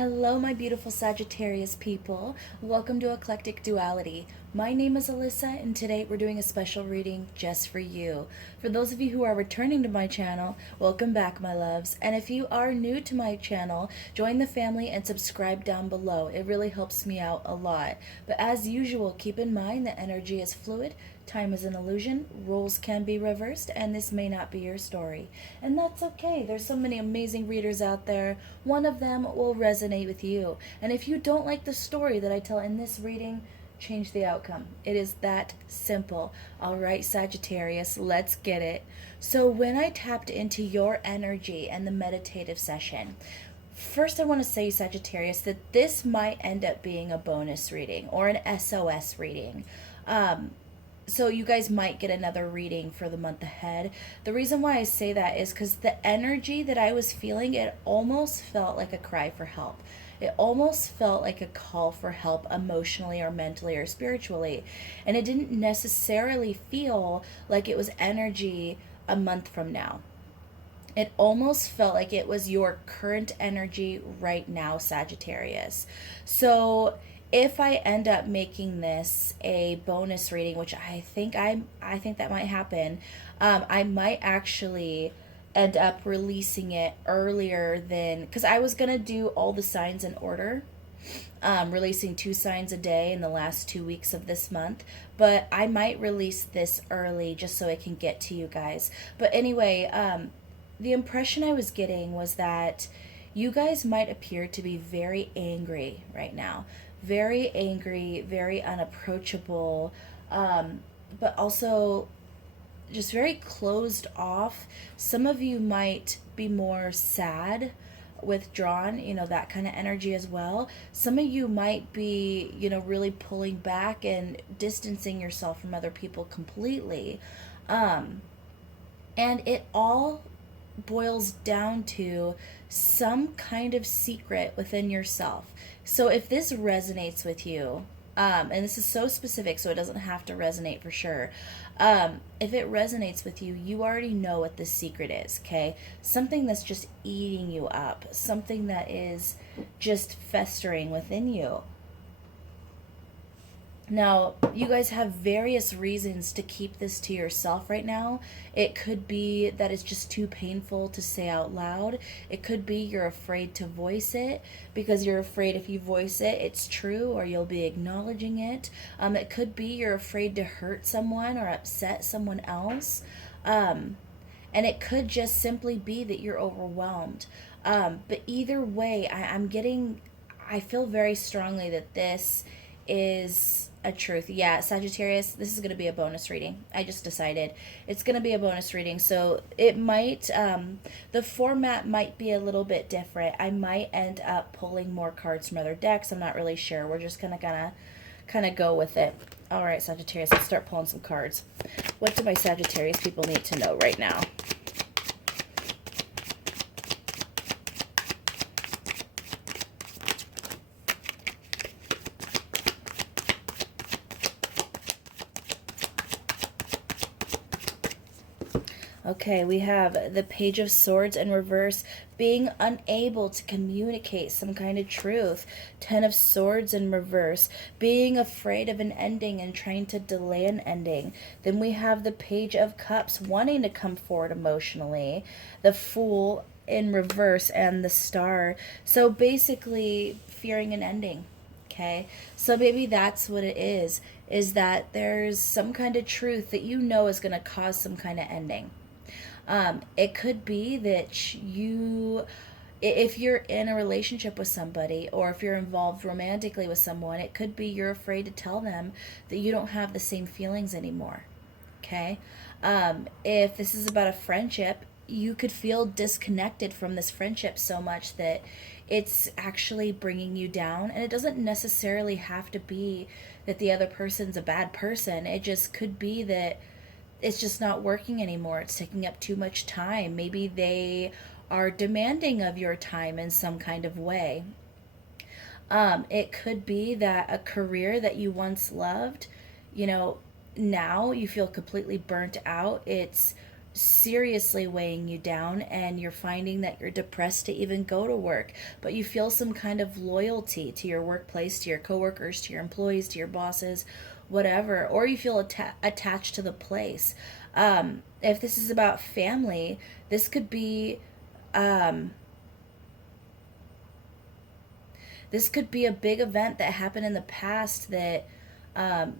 Hello, my beautiful Sagittarius people. Welcome to Eclectic Duality. My name is Alyssa, and today we're doing a special reading just for you. For those of you who are returning to my channel, welcome back, my loves. And if you are new to my channel, join the family and subscribe down below. It really helps me out a lot. But as usual, keep in mind that energy is fluid, time is an illusion, roles can be reversed, and this may not be your story. And that's okay. There's so many amazing readers out there. One of them will resonate with you. And if you don't like the story that I tell in this reading, change the outcome. It is that simple. All right, Sagittarius, let's get it. So when I tapped into your energy and the meditative session, first I want to say, Sagittarius, that this might end up being a bonus reading or an SOS reading. So you guys might get another reading for the month ahead. The reason why I say that is because the energy that I was feeling, it almost felt like a cry for help. It almost felt like a call for help emotionally or mentally or spiritually. And it didn't necessarily feel like it was energy a month from now. It almost felt like it was your current energy right now, Sagittarius. So if I end up making this a bonus reading, which I think that might happen, I might actually end up releasing it earlier than, because I was gonna do all the signs in order, releasing 2 signs a day in the last 2 weeks of this month, but I might release this early just so it can get to you guys. But anyway, the impression I was getting was that you guys might appear to be very angry right now. Very angry, very unapproachable, but also just very closed off. Some of you might be more sad, withdrawn, that kind of energy as well. Some of you might be, really pulling back and distancing yourself from other people completely. And it all boils down to some kind of secret within yourself. So if this resonates with you, and this is so specific, so it doesn't have to resonate for sure. If it resonates with you, you already know what this secret is, okay? Something that's just eating you up, something that is just festering within you. Now, you guys have various reasons to keep this to yourself right now. It could be that it's just too painful to say out loud. It could be you're afraid to voice it because you're afraid if you voice it, it's true or you'll be acknowledging it. It could be you're afraid to hurt someone or upset someone else. And it could just simply be that you're overwhelmed. But either way, I feel very strongly that this is a truth. Yeah, Sagittarius, this is going to be a bonus reading. I just decided it's going to be a bonus reading. So it might, the format might be a little bit different. I might end up pulling more cards from other decks. I'm not really sure. We're just going to kind of go with it. All right, Sagittarius, let's start pulling some cards. What do my Sagittarius people need to know right now? Okay, we have the Page of Swords in reverse, being unable to communicate some kind of truth. 10 of Swords in reverse, being afraid of an ending and trying to delay an ending. Then we have the Page of Cups, wanting to come forward emotionally. The Fool in reverse and the Star. So basically, fearing an ending. Okay, so maybe that's what it is that there's some kind of truth that you know is going to cause some kind of ending. It could be that if you're in a relationship with somebody or if you're involved romantically with someone, it could be you're afraid to tell them that you don't have the same feelings anymore. Okay? If this is about a friendship, you could feel disconnected from this friendship so much that it's actually bringing you down. And it doesn't necessarily have to be that the other person's a bad person. It just could be that it's just not working anymore. It's taking up too much time. Maybe they are demanding of your time in some kind of way. It could be that a career that you once loved, now you feel completely burnt out. It's seriously weighing you down, and you're finding that you're depressed to even go to work, but you feel some kind of loyalty to your workplace, to your coworkers, to your employees, to your bosses, whatever, or you feel attached to the place. If this is about family, this could be um, this could be a big event that happened in the past that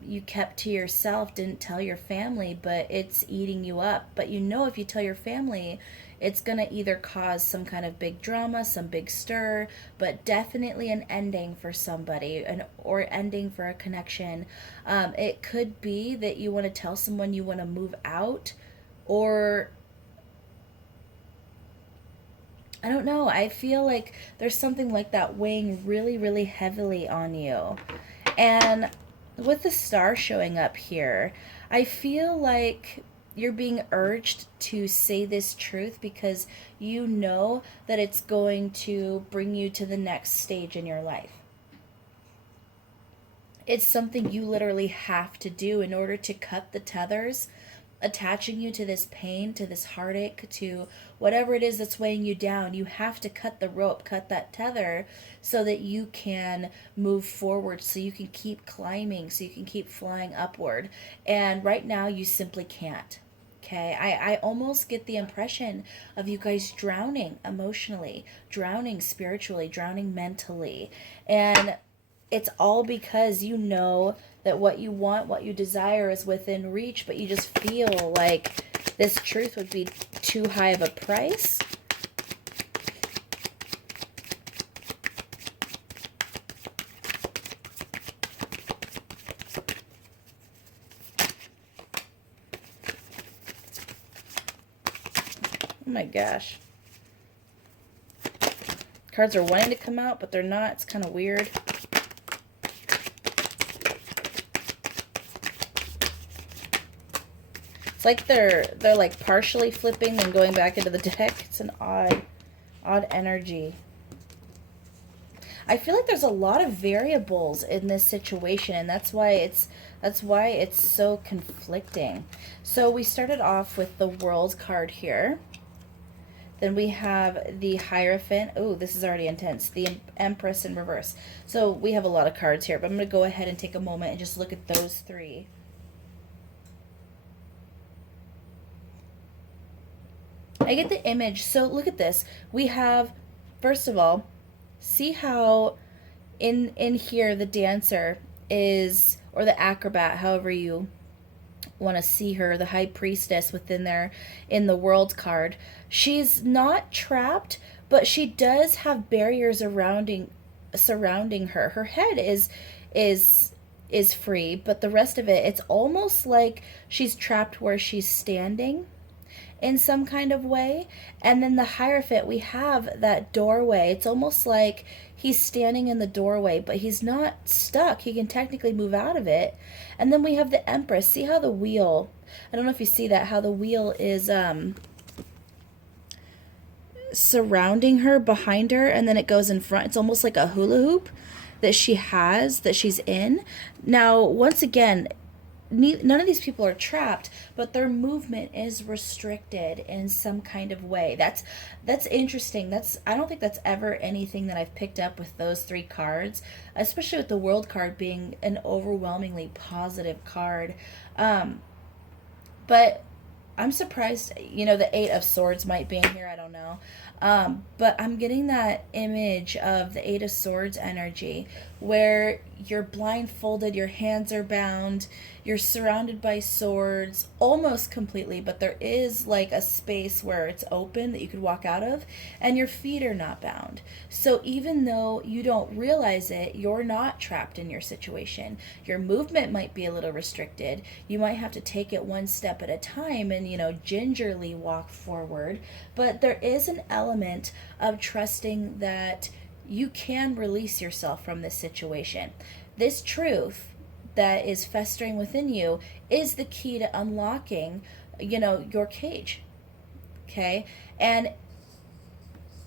you kept to yourself, didn't tell your family, but it's eating you up. But you know, if you tell your family, it's going to either cause some kind of big drama, some big stir, but definitely an ending for somebody, or ending for a connection. It could be that you want to tell someone you want to move out, or I don't know. I feel like there's something like that weighing really, really heavily on you. And with the star showing up here, I feel like you're being urged to say this truth because you know that it's going to bring you to the next stage in your life. It's something you literally have to do in order to cut the tethers attaching you to this pain, to this heartache, to whatever it is that's weighing you down. You have to cut the rope, cut that tether, so that you can move forward, so you can keep climbing, so you can keep flying upward. And right now, you simply can't. Okay, I almost get the impression of you guys drowning emotionally, drowning spiritually, drowning mentally. And it's all because you know that what you want, what you desire is within reach, but you just feel like this truth would be too high of a price. Oh my gosh. Cards are wanting to come out, but they're not. It's kind of weird. It's like they're like partially flipping and going back into the deck. It's an odd energy. I feel like there's a lot of variables in this situation, and that's why it's so conflicting. So we started off with the World card here. Then we have the Hierophant. Oh, this is already intense. The Empress in reverse. So we have a lot of cards here, but I'm going to go ahead and take a moment and just look at those three. I get the image. So look at this. We have, first of all, see how in here the dancer is, or the acrobat, however you want to see her, the high priestess within there in the World card. She's not trapped, but she does have barriers surrounding her. Her head is free, but the rest of it, it's almost like she's trapped where she's standing in some kind of way. And then the Hierophant, we have that doorway. It's almost like he's standing in the doorway, but he's not stuck. He can technically move out of it. And then we have the Empress. See how the wheel, I don't know if you see that, how the wheel is surrounding her, behind her, and then it goes in front. It's almost like a hula hoop that she's in. Now, once again, none of these people are trapped, but their movement is restricted in some kind of way. That's interesting. I don't think that's ever anything that I've picked up with those three cards, especially with the World card being an overwhelmingly positive card. But I'm surprised, the Eight of Swords might be in here. I don't know. But I'm getting that image of the Eight of Swords energy where you're blindfolded, your hands are bound, you're surrounded by swords almost completely, but there is like a space where it's open that you could walk out of, and your feet are not bound. So even though you don't realize it, you're not trapped in your situation. Your movement might be a little restricted. You might have to take it one step at a time and, gingerly walk forward. But there is an element of trusting that you can release yourself from this situation. This truth that is festering within you is the key to unlocking, your cage. Okay? And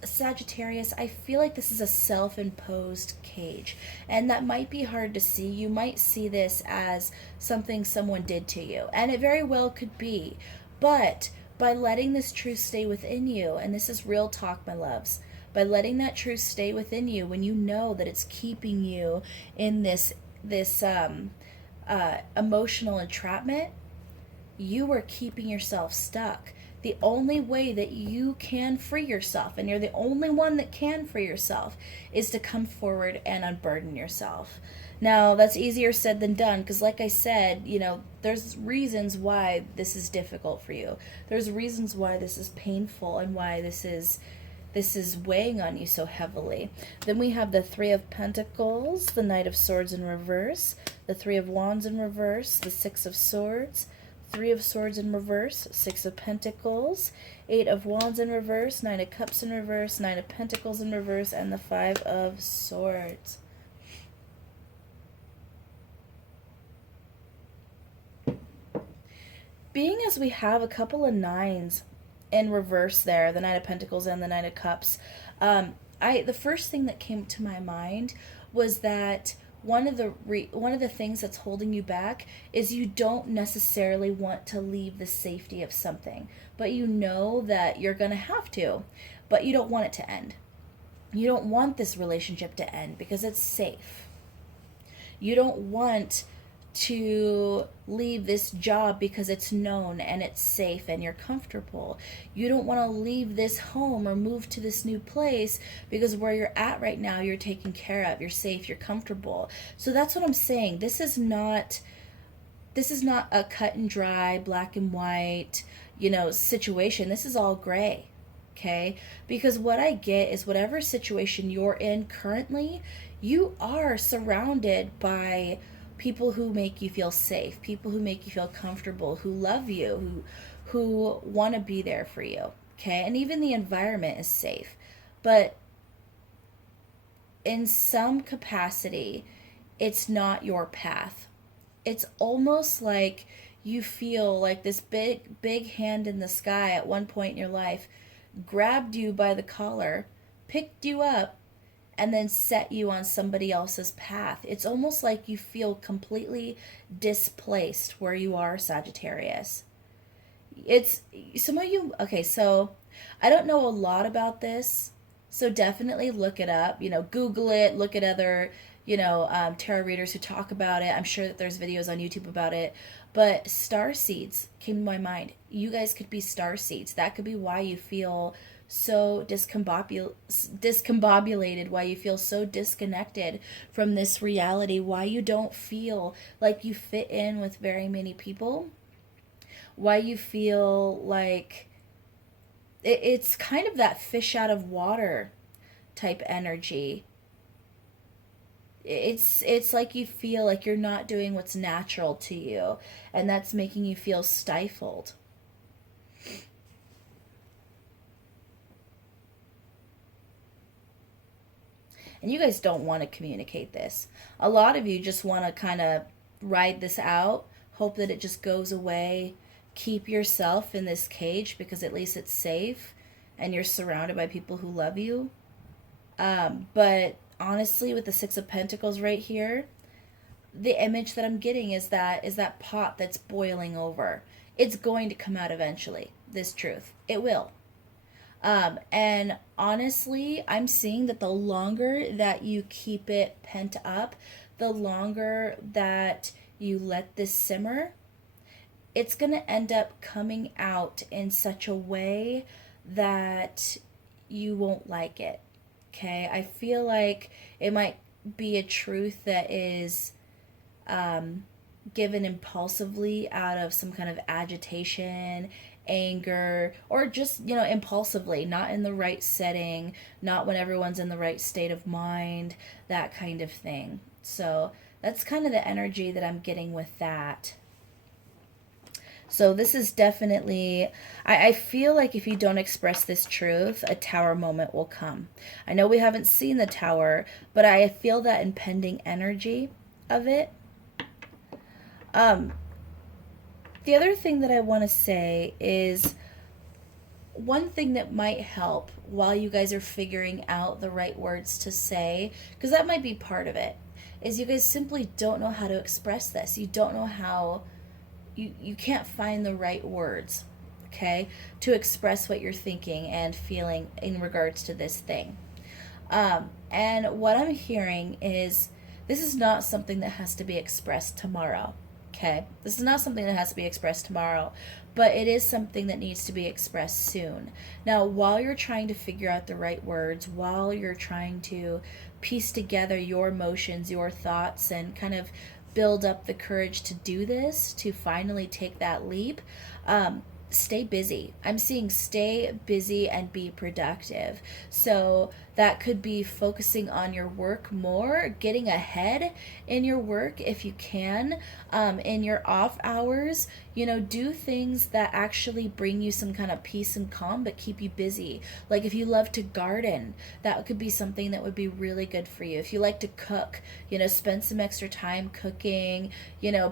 Sagittarius, I feel like this is a self-imposed cage, and that might be hard to see. You might see this as something someone did to you, and it very well could be, but by letting this truth stay within you, and this is real talk, my loves, by letting that truth stay within you, when you know that it's keeping you in this emotional entrapment, you are keeping yourself stuck. The only way that you can free yourself, and you're the only one that can free yourself, is to come forward and unburden yourself. Now, that's easier said than done, because like I said, there's reasons why this is difficult for you. There's reasons why this is painful and why this is weighing on you so heavily. Then we have the Three of Pentacles, the Knight of Swords in reverse, the Three of Wands in reverse, the Six of Swords, Three of Swords in reverse, Six of Pentacles, Eight of Wands in reverse, Nine of Cups in reverse, Nine of Pentacles in reverse, and the Five of Swords. Being as we have a couple of nines in reverse there, the Nine of Pentacles and the Nine of Cups, the first thing that came to my mind was that one of the things that's holding you back is you don't necessarily want to leave the safety of something, but you know that you're going to have to, but you don't want it to end. You don't want this relationship to end because it's safe. You don't want to leave this job because it's known and it's safe and you're comfortable. You don't want to leave this home or move to this new place because where you're at right now, you're taken care of, you're safe, you're comfortable. So that's what I'm saying. This is not a cut and dry, black and white, situation. This is all gray. Okay? Because what I get is whatever situation you're in currently, you are surrounded by people who make you feel safe, people who make you feel comfortable, who love you, who want to be there for you, okay? And even the environment is safe. But in some capacity, it's not your path. It's almost like you feel like this big hand in the sky at one point in your life grabbed you by the collar, picked you up, and then set you on somebody else's path. It's almost like you feel completely displaced where you are, Sagittarius. It's some of you, okay, so I don't know a lot about this, so definitely look it up, Google it, look at other, tarot readers who talk about it. I'm sure that there's videos on YouTube about it, but star seeds came to my mind. You guys could be star seeds. That could be why you feel so discombobulated, why you feel so disconnected from this reality, why you don't feel like you fit in with very many people, why you feel like it's kind of that fish out of water type energy. It's like you feel like you're not doing what's natural to you, and that's making you feel stifled. And you guys don't want to communicate this. A lot of you just want to kind of ride this out, hope that it just goes away, keep yourself in this cage because at least it's safe and you're surrounded by people who love you. But honestly, with the Six of Pentacles right here, the image that I'm getting is that pot that's boiling over. It's going to come out eventually, this truth. It will. And honestly, I'm seeing that the longer that you keep it pent up, the longer that you let this simmer, it's going to end up coming out in such a way that you won't like it. Okay? I feel like it might be a truth that is given impulsively out of some kind of agitation, anger, or just, impulsively, not in the right setting, not when everyone's in the right state of mind, that kind of thing. So that's kind of the energy that I'm getting with that. So this is definitely, I feel like if you don't express this truth, a tower moment will come. I know we haven't seen the tower, but I feel that impending energy of it. The other thing that I want to say is one thing that might help while you guys are figuring out the right words to say, because that might be part of it, is you guys simply don't know how to express this. You don't know how, you can't find the right words, okay, to express what you're thinking and feeling in regards to this thing. And what I'm hearing is this is not something that has to be expressed tomorrow. Okay? This is not something that has to be expressed tomorrow, but it is something that needs to be expressed soon. Now, while you're trying to figure out the right words, while you're trying to piece together your emotions, your thoughts, and kind of build up the courage to do this, to finally take that leap, stay busy. I'm seeing stay busy and be productive. So that could be focusing on your work more, getting ahead in your work if you can, in your off hours. Do things that actually bring you some kind of peace and calm but keep you busy. Like if you love to garden, that could be something that would be really good for you. If you like to cook, spend some extra time cooking,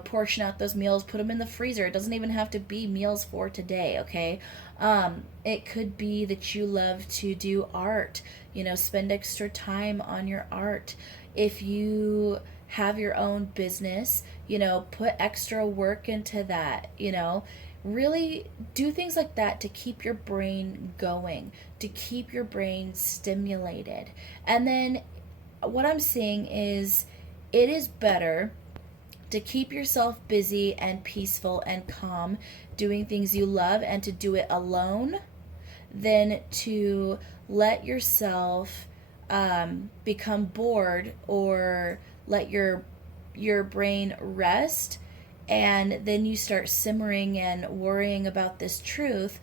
portion out those meals, put them in the freezer. It doesn't even have to be meals for today, okay? It could be that you love to do art, spend extra time on your art. If you have your own business, put extra work into that, really do things like that to keep your brain going, to keep your brain stimulated. And then what I'm seeing is it is better to keep yourself busy and peaceful and calm doing things you love and to do it alone than to let yourself become bored or let your brain rest, and then you start simmering and worrying about this truth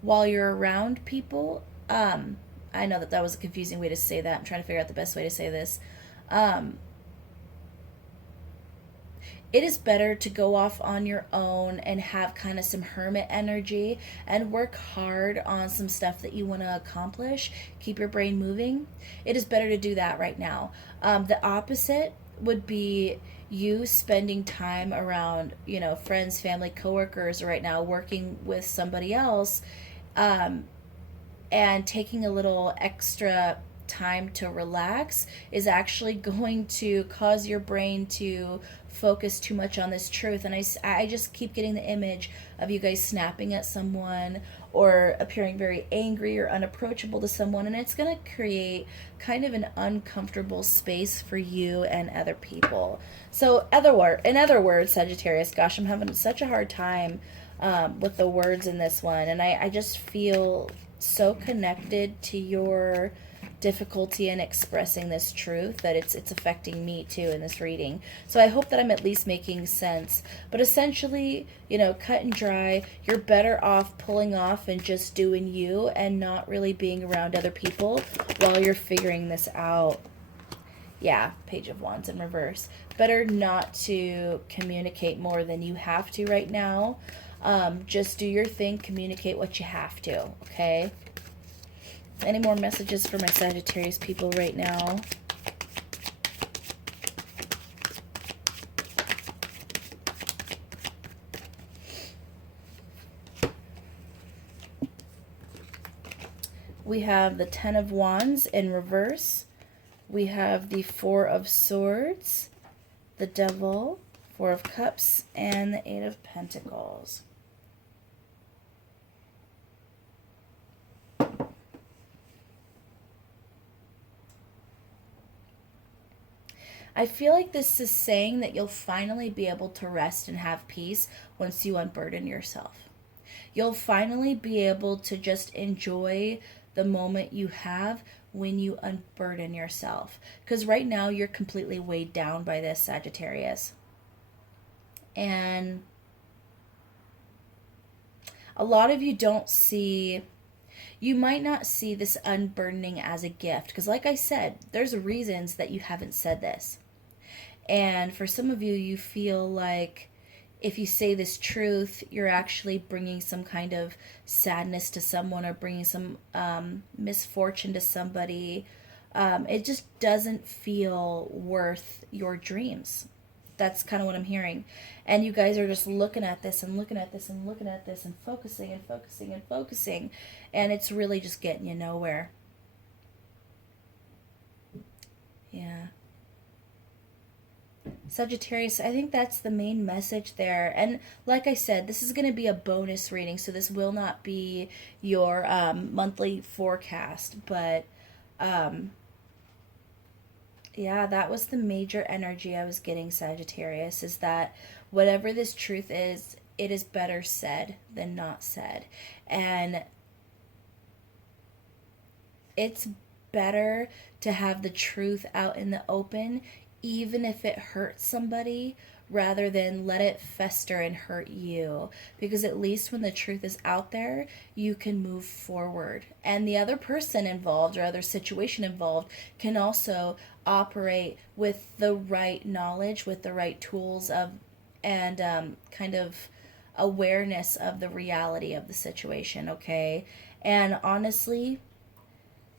while you're around people. I know that was a confusing way to say that. I'm trying to figure out the best way to say this. It is better to go off on your own and have kind of some hermit energy and work hard on some stuff that you want to accomplish. Keep your brain moving. It is better to do that right now. The opposite would be you spending time around, friends, family, coworkers right now, working with somebody else, and taking a little extra time to relax is actually going to cause your brain to focus too much on this truth. And I just keep getting the image of you guys snapping at someone or appearing very angry or unapproachable to someone, and it's going to create kind of an uncomfortable space for you and other people. So in other words, Sagittarius, gosh, I'm having such a hard time with the words in this one, and I just feel so connected to your difficulty in expressing this truth that it's affecting me too in this reading. So I hope that I'm at least making sense. But essentially, cut and dry, you're better off pulling off and just doing you and not really being around other people while you're figuring this out. Yeah, Page of Wands in reverse. Better not to communicate more than you have to right now. Just do your thing, communicate what you have to, okay? Any more messages for my Sagittarius people right now? We have the Ten of Wands in reverse. We have the Four of Swords, the Devil, Four of Cups, and the Eight of Pentacles. I feel like this is saying that you'll finally be able to rest and have peace once you unburden yourself. You'll finally be able to just enjoy the moment you have when you unburden yourself. Because right now you're completely weighed down by this, Sagittarius. And a lot of you you might not see this unburdening as a gift. Because like I said, there's reasons that you haven't said this. And for some of you, you feel like if you say this truth, you're actually bringing some kind of sadness to someone or bringing some misfortune to somebody. It just doesn't feel worth your dreams. That's kind of what I'm hearing. And you guys are just looking at this and looking at this and looking at this and focusing and focusing and focusing. And it's really just getting you nowhere. Yeah. Sagittarius, I think that's the main message there. And like I said, this is going to be a bonus reading, so this will not be your monthly forecast. But yeah, that was the major energy I was getting, Sagittarius, is that whatever this truth is, it is better said than not said. And it's better to have the truth out in the open, even if it hurts somebody, rather than let it fester and hurt you. Because at least when the truth is out there, you can move forward. And the other person involved or other situation involved can also operate with the right knowledge, with the right tools of, and kind of awareness of the reality of the situation, okay? And honestly,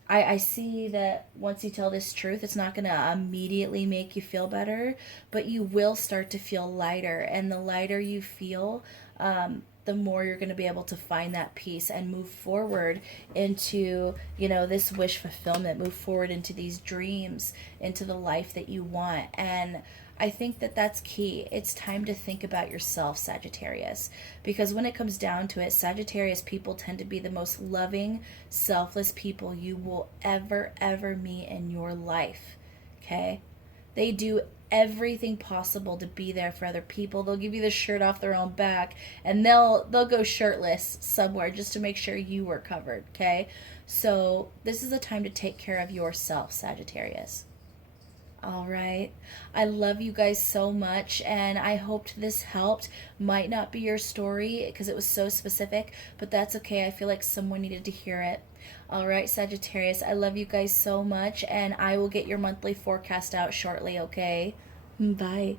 I see that once you tell this truth, it's not going to immediately make you feel better, but you will start to feel lighter. And the lighter you feel, the more you're going to be able to find that peace and move forward into, you know, this wish fulfillment, move forward into these dreams, into the life that you want. And I think that that's key. It's time to think about yourself, Sagittarius. Because when it comes down to it, Sagittarius people tend to be the most loving, selfless people you will ever meet in your life. Okay? They do everything possible to be there for other people. They'll give you the shirt off their own back, and they'll go shirtless somewhere just to make sure you were covered, okay? So this is a time to take care of yourself, Sagittarius. All right. I love you guys so much, and I hoped this helped. Might not be your story because it was so specific, but that's okay. I feel like someone needed to hear it. All right, Sagittarius, I love you guys so much, and I will get your monthly forecast out shortly, okay? Bye.